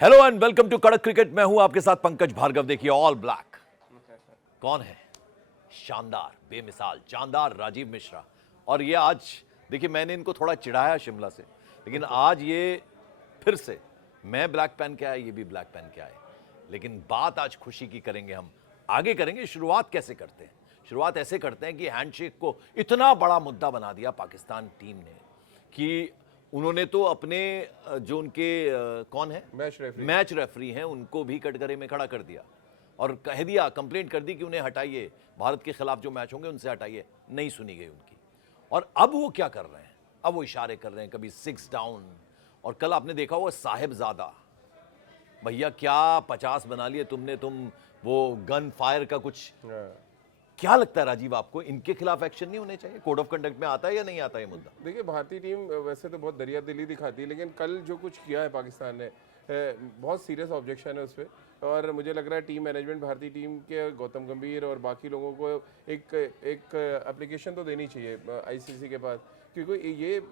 Hello and welcome to कड़क cricket. मैं हूं आपके साथ पंकज भार्गव। देखिए ऑल ब्लैक कौन है? शानदार, बेमिसाल, जानदार राजीव मिश्रा। और ये आज देखिए मैंने इनको थोड़ा चिढ़ाया शिमला से, लेकिन आज ये फिर से मैं ब्लैक पहन के आया, ये भी ब्लैक पहन के आए। लेकिन बात आज खुशी की करेंगे, हम आगे करेंगे। शुरुआत कैसे करते हैं? शुरुआत ऐसे करते हैं कि हैंडशेक को इतना बड़ा मुद्दा बना दिया पाकिस्तान टीम ने कि उन्होंने तो अपने जो उनके कौन है मैच रेफरी हैं उनको भी कटघरे में खड़ा कर दिया और कह दिया, कंप्लेंट कर दी कि उन्हें हटाइए, भारत के खिलाफ जो मैच होंगे उनसे हटाइए। नहीं सुनी गई उनकी। और अब वो क्या कर रहे हैं? अब वो इशारे कर रहे हैं, कभी 6 डाउन। और कल आपने देखा हुआ साहिबजादा, भैया क्या 50 बना लिए तुमने, तुम वो गन फायर का कुछ। क्या लगता है राजीव आपको, इनके खिलाफ एक्शन नहीं होने चाहिए? कोड ऑफ कंडक्ट में आता है या नहीं आता है मुद्दा? देखिए, भारतीय टीम वैसे तो बहुत दरिया दिली दिखाती है, लेकिन कल जो कुछ किया है पाकिस्तान ने, बहुत सीरियस ऑब्जेक्शन है उस पर। और मुझे लग रहा है टीम मैनेजमेंट, भारतीय टीम के गौतम गंभीर और बाकी लोगों को एक एप्लीकेशन तो देनी चाहिए आईसीसी के पास, क्योंकि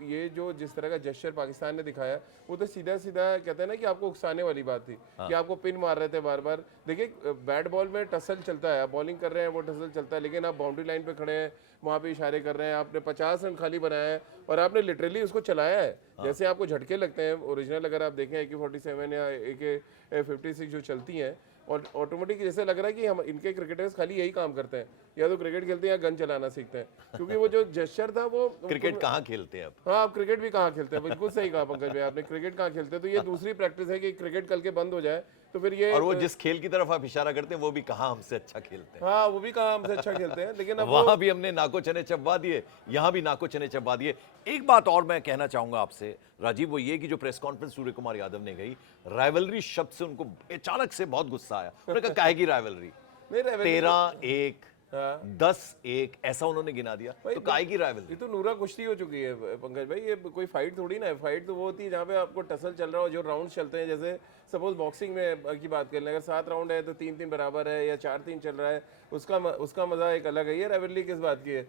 ये जो जिस तरह का जेस्चर पाकिस्तान ने दिखाया, वो तो सीधा सीधा कहते हैं ना कि आपको उकसाने वाली बात थी। कि आपको पिन मार रहे थे बार बार। देखिए, बैट बॉल में टसल चलता है, आप बॉलिंग कर रहे हैं वो टसल चलता है, लेकिन आप बाउंड्री लाइन पे खड़े हैं, वहाँ पे इशारे कर रहे हैं, आपने 50 रन खाली बनाया है और आपने लिटरली उसको चलाया है। जैसे आपको झटके लगते हैं ओरिजिनल, अगर आप देखें AK-47 या AK-56 जो चलती हैं, और ऑटोमेटिक जैसे लग रहा है कि हम इनके क्रिकेटर्स खाली यही काम करते हैं, या तो क्रिकेट खेलते हैं या गन चलाना सीखते हैं। क्योंकि वो जो जेस्चर था वो क्रिकेट कहाँ खेलते हैं अब? हाँ, आप क्रिकेट भी कहाँ खेलते हैं, बिल्कुल सही कहा पंकज भाई आपने, क्रिकेट कहाँ खेलते हैं। तो ये दूसरी प्रैक्टिस है कि क्रिकेट कल के बंद हो जाए तो फिर ये, और वो जिस खेल की तरफ आप इशारा करते हैं वो भी कहाँ हमसे अच्छा खेलते हैं। हाँ, वो भी कहाँ हमसे अच्छा खेलते हैं, लेकिन अब वहां भी हमने नाको चने चबवा दिए, यहां भी नाको चने चबवा दिए। एक बात और मैं कहना चाहूंगा आपसे राजीव, वो ये कि जो प्रेस कॉन्फ्रेंस सूर्य कुमार यादव ने गई, राइवलरी शब्द से उनको अचानक से बहुत गुस्सा आया। उन्होंने कहा काहेगी राइवलरी? 13-1 10-1 ऐसा उन्होंने गिना दिया, तो काहे की राइवलरी? ये तो नूरा कुश्ती हो चुकी है पंकज भाई, ये कोई फाइट थोड़ी ना है। फाइट तो वो होती है जहाँ पे आपको टसल चल रहा हो, जो राउंड चलते हैं। जैसे सपोज बॉक्सिंग में की बात कर लें, अगर 7 राउंड है तो 3-3 बराबर है, या 4-3 चल रहा है, उसका मजा एक अलग है। ये राइवलरी किस बात की है?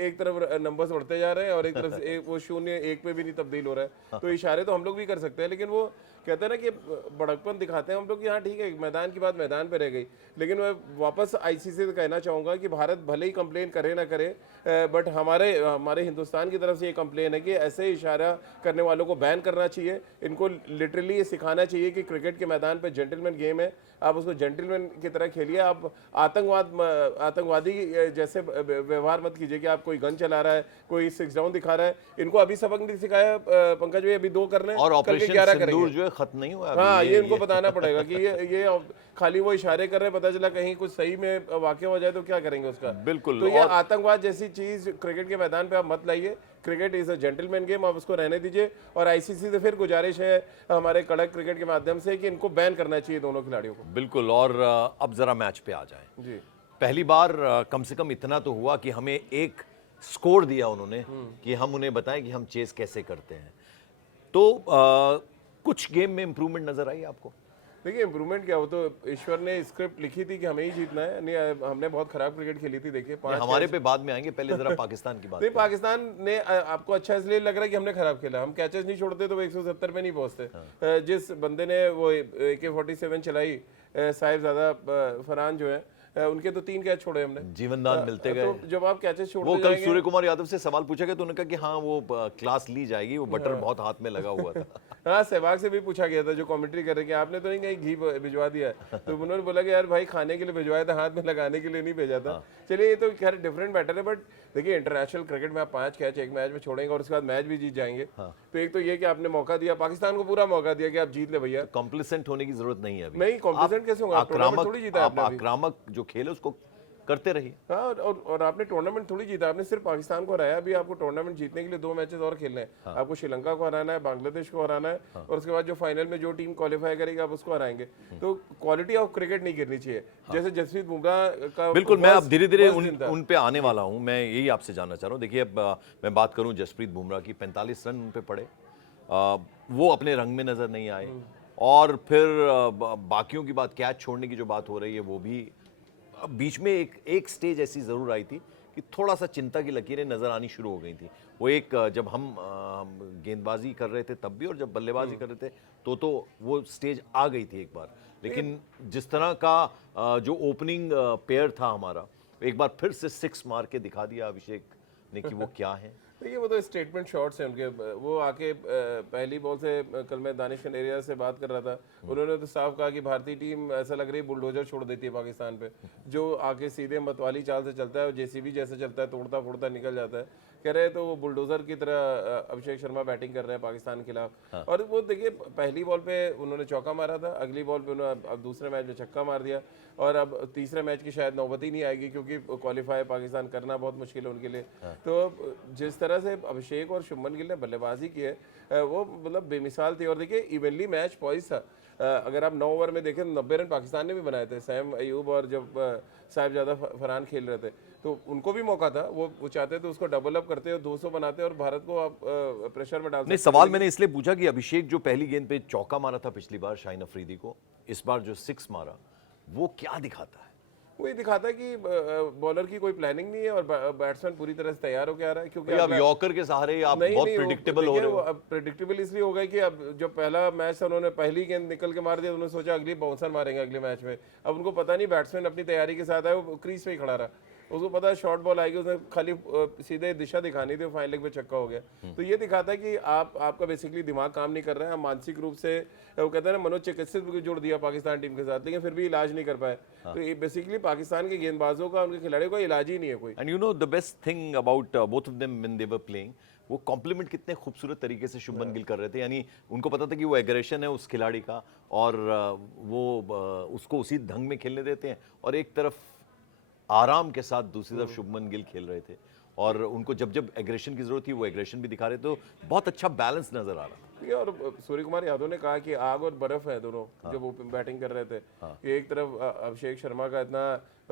एक तरफ नंबर्स बढ़ते जा रहे हैं और एक तरफ से वो 0-1 पे भी नहीं तब्दील हो रहा है। तो इशारे तो हम लोग भी कर सकते हैं, लेकिन वो कहते हैं ना कि बड़कपन दिखाते हैं हम लोग कि हाँ ठीक है, मैदान की बात मैदान पे रह गई। लेकिन मैं वापस आईसीसी से कहना चाहूँगा कि भारत भले ही कंप्लेन करे ना करे, बट हमारे हिंदुस्तान की तरफ से ये कंप्लेन है कि ऐसे इशारा करने वालों को बैन करना चाहिए। इनको लिटरली ये सिखाना चाहिए कि क्रिकेट के मैदान पे जेंटलमैन गेम है, आप उसको जेंटलमैन की तरह खेलिए। आप आतंकवादी जैसे व्यवहार मत कीजिए कि आप कोई गन चला रहा है, कोई 6 डाउन दिखा रहा है। इनको अभी सबक नहीं सिखाया पंकज भाई, अभी 2 करने और ऑपरेशन 11 सिंदूर करेंगे। जो है खत्म नहीं हुआ। हाँ, ये इनको बताना पड़ेगा कि ये खाली वो इशारे कर रहे हैं, पता चला कहीं कुछ सही में वाकया हो जाए तो क्या करेंगे उसका। बिल्कुल। तो ये आतंकवाद जैसी चीज क्रिकेट के मैदान पे आप मत लाइए। Cricket is a gentleman game, आप उसको रहने दीजिए। और आईसीसी से फिर गुजारिश है हमारे कड़क क्रिकेट के माध्यम से कि इनको बैन करना चाहिए दोनों खिलाड़ियों को। बिल्कुल। और अब जरा मैच पे आ जाए। जी, पहली बार कम से कम इतना तो हुआ कि हमें एक स्कोर दिया उन्होंने कि हम उन्हें बताएं कि हम चेस कैसे करते हैं। तो कुछ गेम में इंप्रूवमेंट नजर आई आपको? देखिए इंप्रूवमेंट क्या, वो तो ईश्वर ने स्क्रिप्ट लिखी थी कि हमें ही जीतना है। नहीं, हमने बहुत खराब क्रिकेट खेली थी। देखिए, 5 हमारे पे बाद में आएंगे, पहले जरा पाकिस्तान की बात नहीं, पाकिस्तान ने आपको अच्छा इसलिए लग रहा है कि हमने खराब खेला। हम कैचेस नहीं छोड़ते तो वो 170 पे नहीं पहुंचते। जिस बंदे ने वो AK-47 चलाई, साहिबजादा फरहान जो है, उनके तो 3 कैच छोड़े हमने, जीवनदान मिलते गए। तो जब आप कैचेस छोड़ते वो कल सूर्य कुमार यादव से सवाल पूछा गया तो उन्होंने कहा कि हाँ वो क्लास ली जाएगी, वो बटर बहुत हाथ में लगा हुआ था। हाँ, सहवाग से भी पूछा गया था जो कमेंट्री कर रहे कि आपने तो नहीं कहीं घी भिजवा दिया है। तो उन्होंने बोला कि यार भाई खाने के लिए भिजवाया था, हाथ में लगाने के लिए नहीं भेजा था। चलिए, ये तो खैर डिफरेंट मैटर है। बट देखिए, इंटरनेशनल क्रिकेट में आप 5 कैच एक मैच में छोड़ेंगे और उसके बाद मैच भी जीत जाएंगे। तो एक तो ये कि आपने मौका दिया, पाकिस्तान को पूरा मौका दिया कि आप जीत ले भैया। कॉम्प्लिसेंट होने की जरूरत नहीं है अभी। नहीं, कॉम्प्लिसेंट कैसे होगा? टूर्नामेंट थोड़ी जीता आपने अभी। आक्रामक जो खेल है उसको करते रहिए। हाँ, और आपने टूर्नामेंट थोड़ी जीता, आपने सिर्फ पाकिस्तान को हराया। अभी आपको टूर्नामेंट जीतने के लिए 2 मैचेस और खेलने हैं। आपको श्रीलंका को हराना है, बांग्लादेश को हराना है, और उसके बाद जो फाइनल में जो टीम क्वालिफाई करेगी आप उसको हराएंगे। तो क्वालिटी ऑफ क्रिकेट नहीं गिरनी चाहिए। जैसे जसप्रीत बुमराह का, बिल्कुल। मैं अब धीरे धीरे उन पे आने वाला हूं। मैं यही आपसे जानना चाह रहा हूं। देखिए, अब मैं बात करूं जसप्रीत बुमराह की, 45 रन उन पे पड़े, वो अपने रंग में नजर नहीं आए। और फिर बाकियों की बात, कैच छोड़ने की जो बात हो रही है वो भी बीच में एक स्टेज ऐसी जरूर आई थी कि थोड़ा सा चिंता की लकीरें नजर आनी शुरू हो गई थी। वो एक जब हम गेंदबाजी कर रहे थे तब भी और जब बल्लेबाजी कर रहे थे तो वो स्टेज आ गई थी एक बार। लेकिन जिस तरह का जो ओपनिंग पेयर था हमारा, एक बार फिर से 6 मार के दिखा दिया अभिषेक ने कि वो क्या है। देखिए वो तो स्टेटमेंट शॉट्स हैं उनके। वो आके पहली बॉल से कल मैं दानिश कनेरिया से बात कर रहा था, उन्होंने तो साफ कहा कि भारतीय टीम ऐसा लग रही है बुलडोजर छोड़ देती है पाकिस्तान पे, जो आके सीधे मतवाली चाल से चलता है और जेसीबी जैसे चलता है, तोड़ता फोड़ता निकल जाता है। कह रहे हैं तो वो बुलडोजर की तरह अभिषेक शर्मा बैटिंग कर रहे हैं पाकिस्तान के खिलाफ। और वो देखिए पहली बॉल पे उन्होंने चौका मारा था, अगली बॉल पे उन्होंने अब दूसरे मैच में छक्का मार दिया, और अब तीसरे मैच की शायद नौबत ही नहीं आएगी क्योंकि क्वालिफाई पाकिस्तान करना बहुत मुश्किल है उनके लिए। तो जिस तरह से अभिषेक और शुभमन गिल ने बल्लेबाजी की है वो मतलब बेमिसाल थी। और देखिए इवनली मैच पॉइस था। अगर आप 9 ओवर में देखें तो 90 रन पाकिस्तान ने भी बनाए थे। सैम अयूब और जब साहिबजादा फरहान खेल रहे थे तो उनको भी मौका था, वो चाहते थे उसको डबल अप करते और 200 बनाते और भारत को आप प्रेशर में डालते। नहीं, सवाल मैंने इसलिए पूछा कि अभिषेक जो पहली गेंद पे चौका मारा था पिछली बार शाहीन अफरीदी को, इस बार जो 6 मारा, वो क्या दिखाता है? वो ये दिखाता है कि बॉलर की कोई प्लानिंग नहीं है और बैट्समैन पूरी तरह से तैयार होकर आ रहा है। क्योंकि अब यॉर्कर के सहारे आप बहुत प्रिडिक्टेबल हो रहे हो। अब प्रेडिक्टेबल इसलिए हो गए कि अब जो पहला मैच था उन्होंने पहली गेंद निकल के मार दिया, उन्होंने सोचा अगली बाउंसर मारेंगे अगले मैच में। अब उनको पता नहीं, बैट्समैन अपनी तैयारी के साथ आया, वो क्रीज पे ही खड़ा रहा, उसको पता है शॉर्ट बॉल आएगी, उसने खाली सीधे दिशा दिखानी थी, फाइन लेग पे छक्का हो गया। तो ये दिखाता है कि आपका बेसिकली दिमाग काम नहीं कर रहा है, आप मानसिक रूप से, वो कहते हैं ना, मनोचिकित्सित भी जोड़ दिया पाकिस्तान टीम के साथ, लेकिन फिर भी इलाज नहीं कर पाए। तो ये बेसिकली पाकिस्तान के गेंदबाजों का, उनके खिलाड़ियों का इलाज ही नहीं है कोई। And you know the best thing about both of them when they were playing, वो कॉम्प्लीमेंट कितने खूबसूरत तरीके से शुभमन गिल कर रहे थे। यानी उनको पता था कि वो एग्रेशन है उस खिलाड़ी का और वो उसको उसी ढंग में खेलने देते हैं, और एक तरफ आराम के साथ दूसरी तरफ शुभमन गिल खेल रहे थे, और उनको जब जब एग्रेशन की जरूरत थी वो एग्रेशन भी दिखा रहे थे। तो बहुत अच्छा बैलेंस नजर आ रहा था। और सूर्य कुमार यादव ने कहा कि आग और बर्फ है दोनों, जब वो बैटिंग कर रहे थे कि एक तरफ अभिषेक शर्मा का इतना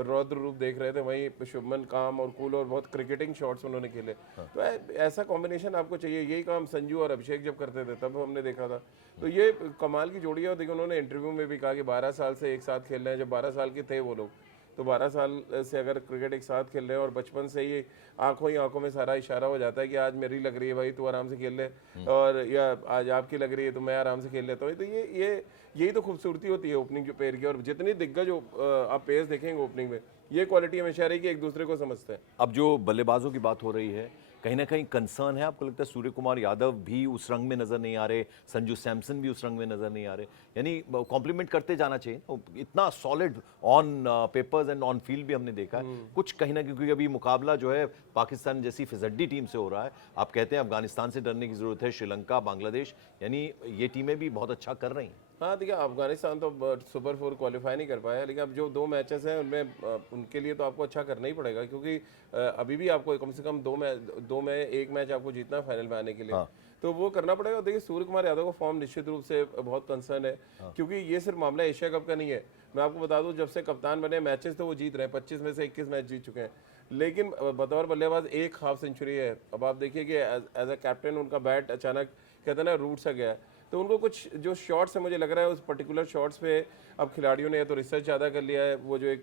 रौद्र रूप देख रहे थे, वहीं शुभमन काम और कूल और बहुत क्रिकेटिंग शॉट्स उन्होंने खेले। तो ऐसा कॉम्बिनेशन आपको चाहिए। यही काम संजू और अभिषेक जब करते थे तब हमने देखा था। तो ये कमाल की जोड़ी है। और देखिए उन्होंने इंटरव्यू में भी कहा कि 12 साल से एक साथ खेल रहे हैं। जब 12 साल के थे वो लोग, तो 12 साल से अगर क्रिकेट एक साथ खेल रहे हैं और बचपन से ही आंखों ही आंखों में सारा इशारा हो जाता है कि आज मेरी लग रही है भाई, तू आराम से खेल ले, और या आज आपकी लग रही है तो मैं आराम से खेल लेता हूँ। तो यही तो खूबसूरती होती है ओपनिंग जो पेयर की। और जितनी दिग्गज आप पेयर्स देखेंगे ओपनिंग में, ये क्वालिटी हमेशा रही कि एक दूसरे को समझते हैं। अब जो बल्लेबाजों की बात हो रही है, कहीं ना कहीं कंसर्न है आपको लगता है सूर्य कुमार यादव भी उस रंग में नजर नहीं आ रहे, संजू सैमसन भी उस रंग में नजर नहीं आ रहे? यानी कॉम्प्लीमेंट करते जाना चाहिए। इतना solid on papers and on field भी हमने देखा है कुछ कहीं ना, क्योंकि अभी मुकाबला जो है पाकिस्तान जैसी फिजड्डी टीम से हो रहा है। आप कहते हैं अफगानिस्तान से डरने की जरूरत है, श्रीलंका, बांग्लादेश, यानी ये टीमें भी बहुत अच्छा कर रही हैं। हाँ देखिए अफगानिस्तान तो सुपर 4 क्वालिफाई नहीं कर पाया, लेकिन अब जो 2 मैचेस हैं उनमें उनके लिए तो आपको अच्छा करना ही पड़ेगा, क्योंकि अभी भी आपको कम से कम 2 में 1 मैच आपको जीतना है फाइनल में आने के लिए। तो वो करना पड़ेगा। देखिए सूर्य कुमार यादव का फॉर्म निश्चित रूप से बहुत कंसर्न है, क्योंकि ये सिर्फ मामला एशिया कप का नहीं है। मैं आपको बता दूं, जब से कप्तान बने मैचेस तो वो जीत रहे हैं, 25 में से 21 मैच जीत चुके हैं, लेकिन बतौर बल्लेबाज 1 हाफ सेंचुरी है। अब आप देखिए कि एज अ कैप्टन उनका बैट अचानक कहते हैं ना रूट सा गया है। तो उनको कुछ जो शॉट्स है, मुझे लग रहा है उस पर्टिकुलर शॉट्स पे अब खिलाड़ियों ने या तो रिसर्च ज़्यादा कर लिया है, वो जो एक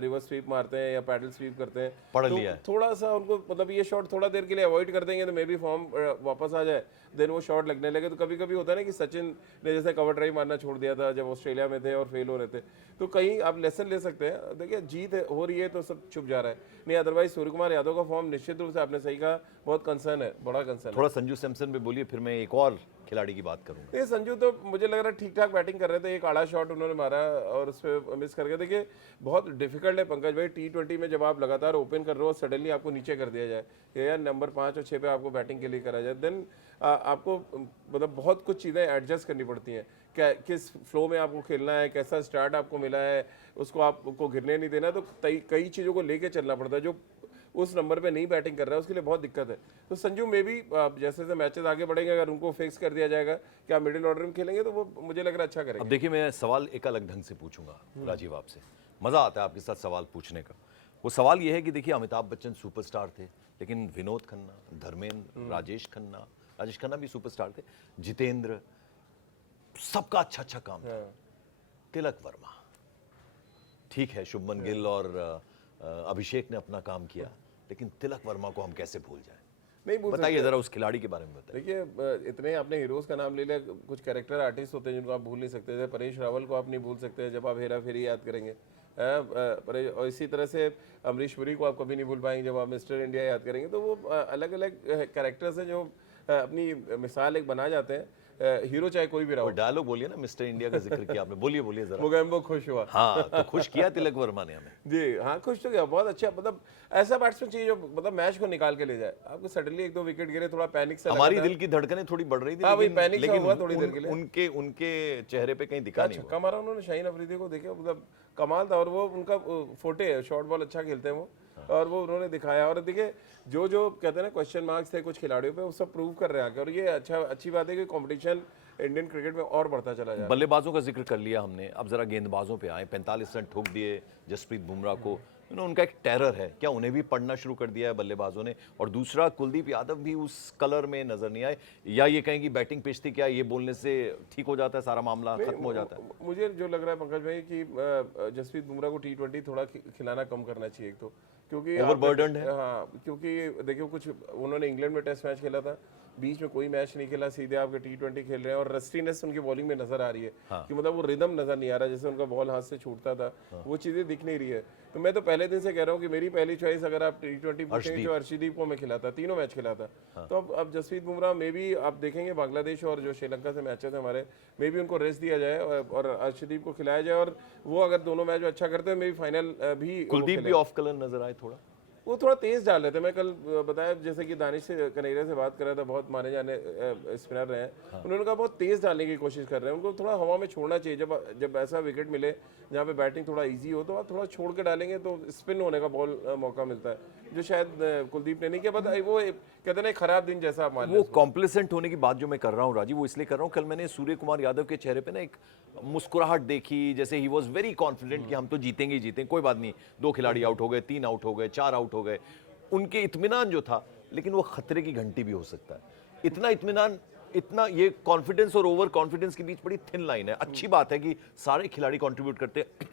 रिवर्स स्वीप मारते हैं या पैडल स्वीप करते हैं, पढ़ तो लिया है। थोड़ा सा उनको मतलब ये शॉट थोड़ा देर के लिए अवॉइड कर देंगे तो मे बी फॉर्म वापस आ जाए, देन वो शॉट लगने लगे। तो कभी कभी होता है ना कि सचिन ने जैसे कवर ड्राइव मारना छोड़ दिया था जब ऑस्ट्रेलिया में थे और फेल हो रहे थे, तो कहीं आप लेसन ले सकते हैं। देखिए जीत हो रही है तो सब छुप जा रहा है, नहीं अदरवाइज सूर्य कुमार यादव का फॉर्म निश्चित रूप से आपने सही कहा बहुत कंसर्न है, बड़ा कंसर्न है। थोड़ा संजू सैमसन पे बोलिए, फिर मैं एक और खिलाड़ी की बात करूंगा। ये संजू तो मुझे लग रहा है ठीक ठाक बैटिंग कर रहे थे, एक आड़ा शॉट उन्होंने मारा और उस पर मिस कर गए। देखिए बहुत डिफिकल्ट है पंकज भाई, T20 में जब आप लगातार ओपन कर रहे हो, सडनली आपको नीचे कर दिया जाए, या नंबर 5 और 6 पे आपको बैटिंग के लिए करा जाए, देन आपको मतलब बहुत कुछ चीज़ें एडजस्ट करनी पड़ती हैं। किस फ्लो में आपको खेलना है, कैसा स्टार्ट आपको मिला है, उसको आपको गिरने नहीं देना। तो कई चीज़ों को लेके चलना पड़ता है। जो उस नंबर पे नहीं बैटिंग कर रहा है उसके लिए बहुत दिक्कत है। तो संजू में भी जैसे जैसे मैचेस आगे बढ़ेंगे, अगर उनको फिक्स कर दिया जाएगा कि आप मिडिल ऑर्डर में खेलेंगे, तो वो मुझे लग रहा है अच्छा करेंगे। अब देखिए मैं सवाल एक अलग ढंग से पूछूंगा राजीव आपसे, मजा आता है आपके साथ सवाल पूछने का। वो सवाल ये है कि देखिए अमिताभ बच्चन सुपरस्टार थे, लेकिन विनोद खन्ना, धर्मेंद्र, राजेश खन्ना भी सुपरस्टार थे, जितेंद्र, सबका अच्छा अच्छा काम था। तिलक वर्मा, ठीक है शुभमन गिल और अभिषेक ने अपना काम किया, लेकिन तिलक वर्मा को हम कैसे भूल जाएं? नहीं भूल बताइए सकते। जरा उस खिलाड़ी के बारे में बताइए। देखिए इतने आपने हीरोज का नाम ले लिया, कुछ कैरेक्टर आर्टिस्ट होते हैं जिनको आप भूल नहीं सकते। जैसे परेश रावल को आप नहीं भूल सकते जब आप हेरा फेरी याद करेंगे। और इसी तरह से अमरीश पुरी को आप कभी नहीं भूल पाएंगे जब आप मिस्टर इंडिया याद करेंगे। तो वो अलग अलग कैरेक्टर्स हैं जो अपनी मिसाल एक बना जाते हैं। हीरो चाहे कोई भी रहा वो हो। डायलॉग बोलिए ना, मिस्टर इंडिया का जिक्र किया आपने, बोलिए बोलिए जरा। मोगेम्बो खुश हुआ। हाँ, तो खुश किया तिलक वर्मा ने हमें। जी हाँ, खुश तो गया, बहुत अच्छा। मतलब ऐसा बैट्समैन चाहिए जो मतलब मैच को निकाल के ले जाए। आपको सडनली एक दो विकेट गिरे, थोड़ा पैनिक सा हमारी लगा था। दिल की धड़कनें थोड़ी बढ़ रही थी, हाँ, वही लेकिन panic सा लेकिन हुआ थोड़ी देर के लिए। उनके उनके चेहरे पे कहीं दिखा नहीं वो। छक्का मारा उन्होंने शाहीन अफरीदी को, देखिए मतलब कमाल था। और वो उनका फोटे है, शॉर्ट बॉल अच्छा खेलते हैं वो। और वो उन्होंने दिखाया। और देखिए जो जो कहते हैं ना क्वेश्चन मार्क्स थे कुछ खिलाड़ियों पे, वो सब प्रूव कर रहे हैं आके। और ये अच्छी बात है कि कंपटीशन इंडियन क्रिकेट में और बढ़ता चला जा रहा है। बल्लेबाजों का जिक्र कर लिया हमने, अब जरा गेंदबाजों पे आए। 45 रन ठोक दिए जसप्रीत बुमराह को। उनका एक टेरर है, क्या उन्हें भी पढ़ना शुरू कर दिया है बल्लेबाजों ने? और दूसरा, कुलदीप यादव भी उस कलर में नजर नहीं आए, या ये कहें कि बैटिंग पिच थी, क्या ये बोलने से ठीक हो जाता है, सारा मामला खत्म हो जाता है? मुझे जो लग रहा है पंकज भाई कि जसप्रीत बुमराह को T20 थोड़ा खिलाना कम करना चाहिए एक तो, क्योंकि ओवरबर्डन्ड है। हाँ, क्योंकि देखिए कुछ उन्होंने इंग्लैंड में टेस्ट मैच खेला था, बीच में कोई मैच नहीं खेला, सीधे आपके T20 खेल रहे हैं। और रस्टीनेस उनकी बॉलिंग में नजर आ रही है। कि मतलब वो रिदम नजर नहीं आ रहा, जैसे उनका बॉल हाथ से छूटता था, वो चीजें दिख नहीं रही है। तो मैं तो पहले दिन से कह रहा हूँ कि मेरी पहली चॉइस अगर आप T20 पूछेंगे जो अर्शदीप को मैं खिलाता, तीनों मैच खिलाता। तो अब जसप्रीत बुमराह में भी आप देखेंगे बांग्लादेश और जो श्रीलंका से मैचेस हैं हमारे, में भी उनको रेस्ट दिया जाए और अर्शदीप को खिलाया जाए। और वो अगर दोनों मैच में अच्छा करते हैं, मे भी फाइनल भी कुलदीप भी ऑफ कलर नजर आए थोड़ा। वो थोड़ा तेज डाल रहे थे। मैं कल बताया, जैसे कि दानिश से कनेरिया से बात कर रहा था, बहुत माने जाने स्पिनर रहे हैं। उन्होंने कहा बहुत तेज डालने की कोशिश कर रहे हैं, उनको थोड़ा हवा में छोड़ना चाहिए। जब ऐसा विकेट मिले जहाँ पे बैटिंग थोड़ा इजी हो, तो आप थोड़ा छोड़ के डालेंगे तो स्पिन होने का बॉल मौका मिलता है, जो शायद कुलदीप ने नहीं किया। बट वो कहते हैं खराब दिन जैसा आप मान वो कॉम्प्लिसेंट होने की बात जो मैं कर रहा हूँ राजीव, वो इसलिए कर रहा हूँ, कल मैंने सूर्य कुमार यादव के चेहरे पे ना एक मुस्कुराहट देखी, जैसे ही वॉज वेरी कॉन्फिडेंट कि हम तो जीतेंगे ही जीतेंगे, कोई बात नहीं, 2 खिलाड़ी आउट हो गए, 3 आउट हो गए, 4 आउट हो गए, उनके इत्मीनान जो था। लेकिन वो खतरे की घंटी भी हो सकता है। इतना इत्मीनान, इतना ये कॉन्फिडेंस और ओवर कॉन्फिडेंस के बीच बड़ी थिन लाइन है। अच्छी बात है कि सारे खिलाड़ी कंट्रीब्यूट करते हैं,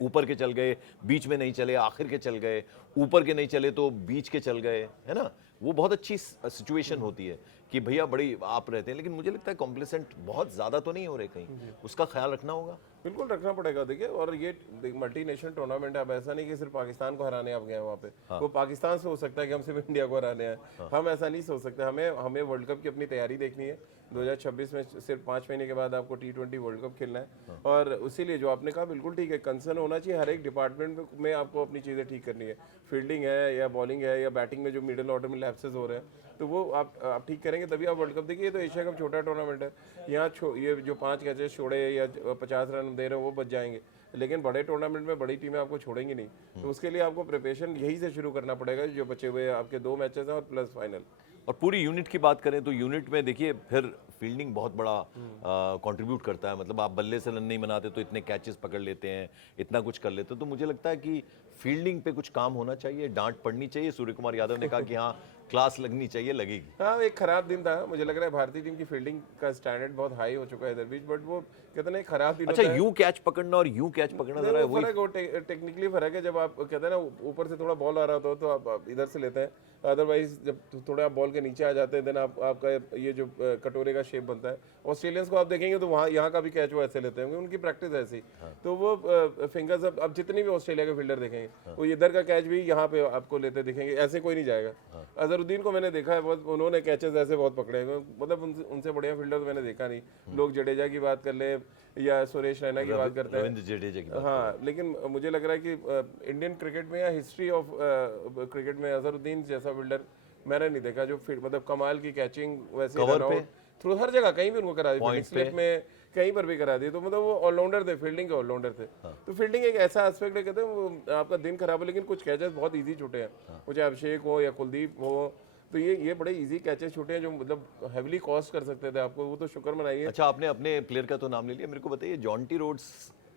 ऊपर के चल गए, बीच में नहीं चले, आखिर के चल गए, ऊपर के नहीं चले तो बीच के चल गए, है ना? वो बहुत अच्छी सिचुएशन होती है कि भैया बड़ी आप रहते हैं। लेकिन मुझे लगता है कॉम्प्लिसेंट बहुत ज्यादा तो नहीं हो रहे कहीं, उसका ख्याल रखना होगा। बिल्कुल रखना पड़ेगा। देखिए, और ये मल्टीनेशनल टूर्नामेंट है, अब ऐसा नहीं कि सिर्फ पाकिस्तान को हराने आप गए हैं वहाँ पे। वो पाकिस्तान से हो सकता है कि हम सिर्फ इंडिया को हराने हैं। हम ऐसा नहीं सोच सकते। हमें वर्ल्ड कप की अपनी तैयारी देखनी है। 2026 में सिर्फ 5 महीने के बाद आपको T20 वर्ल्ड कप खेलना है। और इसीलिए जो आपने कहा बिल्कुल ठीक है, कंसर्न होना चाहिए हर एक डिपार्टमेंट में। आपको अपनी चीज़ें ठीक करनी है, फील्डिंग है या बॉलिंग है या बैटिंग में जो मिडिल ऑर्डर में लैप्सेस हो रहे हैं, तो वो आप ठीक करेंगे तभी आप वर्ल्ड कप देखिए। तो एशिया कप छोटा टूर्नामेंट है, यहाँ ये जो 5 कैचेस छोड़े या 50 रन दे रहे हैं वो बच जाएंगे। लेकिन बड़े टूर्नामेंट में बड़ी टीमें आपको छोड़ेंगी नहीं। तो उसके लिए आपको प्रिपरेशन यही से शुरू करना पड़ेगा, जो बचे हुए आपके 2 मैचेस हैं और प्लस फाइनल। और पूरी यूनिट की बात करें तो यूनिट में देखिए फिर फील्डिंग बहुत बड़ा कंट्रीब्यूट करता है। मतलब आप बल्ले से रन नहीं बनाते तो इतने कैचेस पकड़ लेते हैं, इतना कुछ कर लेते हैं। तो मुझे लगता है कि फील्डिंग पे कुछ काम होना चाहिए, डांट पड़नी चाहिए। सूर्य कुमार यादव ने कहा कि हाँ क्लास लगनी चाहिए, लगेगी। हाँ, एक खराब दिन था। मुझे लग रहा है भारतीय टीम की फील्डिंग का स्टैंडर्ड बहुत हाई हो चुका है इधर बीच, बट वो कहते हैं खराब दिन अच्छा, यूं कैच पकड़ना और यूं कैच पकड़ना जरा वही फर्क है, टेक्निकली फर्क है। जब आप कहते हैं ना ऊपर से थोड़ा बॉल आ रहा होता है तो आप इधर से लेते हैं, अदरवाइज जब थोड़ा आप बॉल के नीचे आ जाते हैं देन आपका ये जो कटोरे का शेप बनता है। ऑस्ट्रेलियंस को आप देखेंगे तो वहाँ यहाँ का भी कैच वो ऐसे लेते हैं, उनकी प्रैक्टिस ऐसी। तो वो फिंगर्स अब जितने भी ऑस्ट्रेलिया के फील्डर देखेंगे वो इधर का कैच भी यहाँ पे आपको लेते दिखेंगे, ऐसे कोई नहीं जाएगा। अजहरुद्दीन को मैंने देखा है बहुत, उन्होंने कैचेस ऐसे बहुत पकड़े हैं, मतलब उनसे बढ़िया फील्डर तो मैंने देखा नहीं। लोग जडेजा की बात कर ले या सुरेश रैना की बात करते रविंद्र जडेजा की बात। हैं, हाँ, लेकिन मुझे लग रहा है कि इंडियन क्रिकेट में या हिस्ट्री ऑफ क्रिकेट में अजहरुद्दीन जैसा फील्डर मैंने नहीं देखा जो मतलब कमाल की कैचिंग वैसे कवर पे थ्रू हर जगह कहीं भी उनको करा दी, स्लिप में कहीं पर भी करा दी। तो मतलब वो ऑलराउंडर थे, फील्डिंग के ऑलराउंडर थे। तो फील्डिंग एक ऐसा एस्पेक्ट है, कहते हैं वो आपका दिन खराब है लेकिन कुछ कैचेस बहुत इजी छूटे हैं, वो चाहे अभिषेक हो या कुलदीप हो। तो ये बड़े इजी कैचेस छूटे हैं जो मतलब हैवीली कॉस्ट कर सकते थे आपको, वो तो शुक्र मनाइए। अच्छा, आपने अपने प्लेयर का तो नाम ले लिया, मेरे को बताइए जॉन्टी रोड्स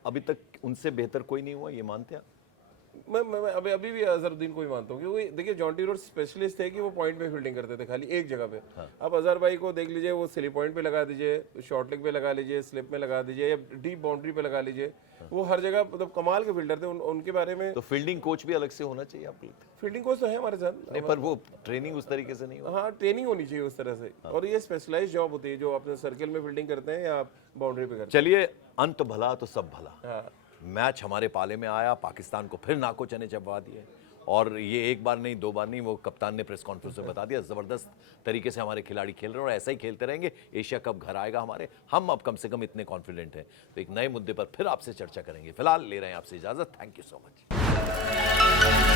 अभी तक उनसे बेहतर कोई नहीं हुआ, ये मानते हैं? मैं अभी भी अजहरुद्दीन को ही मानता हूँ, क्योंकि देखिए जॉन्टी रोड स्पेशलिस्ट थे कि वो पॉइंट पे फील्डिंग करते थे खाली एक जगह पे। अब अजहर भाई को देख लीजिए, वो स्लिप पॉइंट पे लगा दीजिए, शॉर्ट लेग पे लगा लीजिए, स्लिप में लगा दीजिए, या डीप बाउंड्री पे लगा लीजिए, वो हर जगह मतलब कमाल के फील्डर थे। उनके बारे में तो फील्डिंग कोच भी अलग से होना चाहिए आपको लगता है? फील्डिंग कोच तो है हमारे साथ, नहीं, पर वो ट्रेनिंग उस तरीके से नहीं हो। हाँ ट्रेनिंग होनी चाहिए उस तरह से, और ये स्पेशलाइज जॉब होती है जो अपने सर्किल में फील्डिंग करते हैं या बाउंड्री पे करते चलिए, अंत भला तो सब भला। हैं। हाँ मैच हमारे पाले में आया, पाकिस्तान को फिर नाको चने चबवा दिए, और ये एक बार नहीं, दो बार नहीं, वो कप्तान ने प्रेस कॉन्फ्रेंस में बता दिया, जबरदस्त तरीके से हमारे खिलाड़ी खेल रहे हैं और ऐसा ही खेलते रहेंगे। एशिया कप घर आएगा हमारे, हम अब कम से कम इतने कॉन्फिडेंट हैं। तो एक नए मुद्दे पर फिर आपसे चर्चा करेंगे। फिलहाल ले रहे हैं आपसे इजाजत। Thank you so much.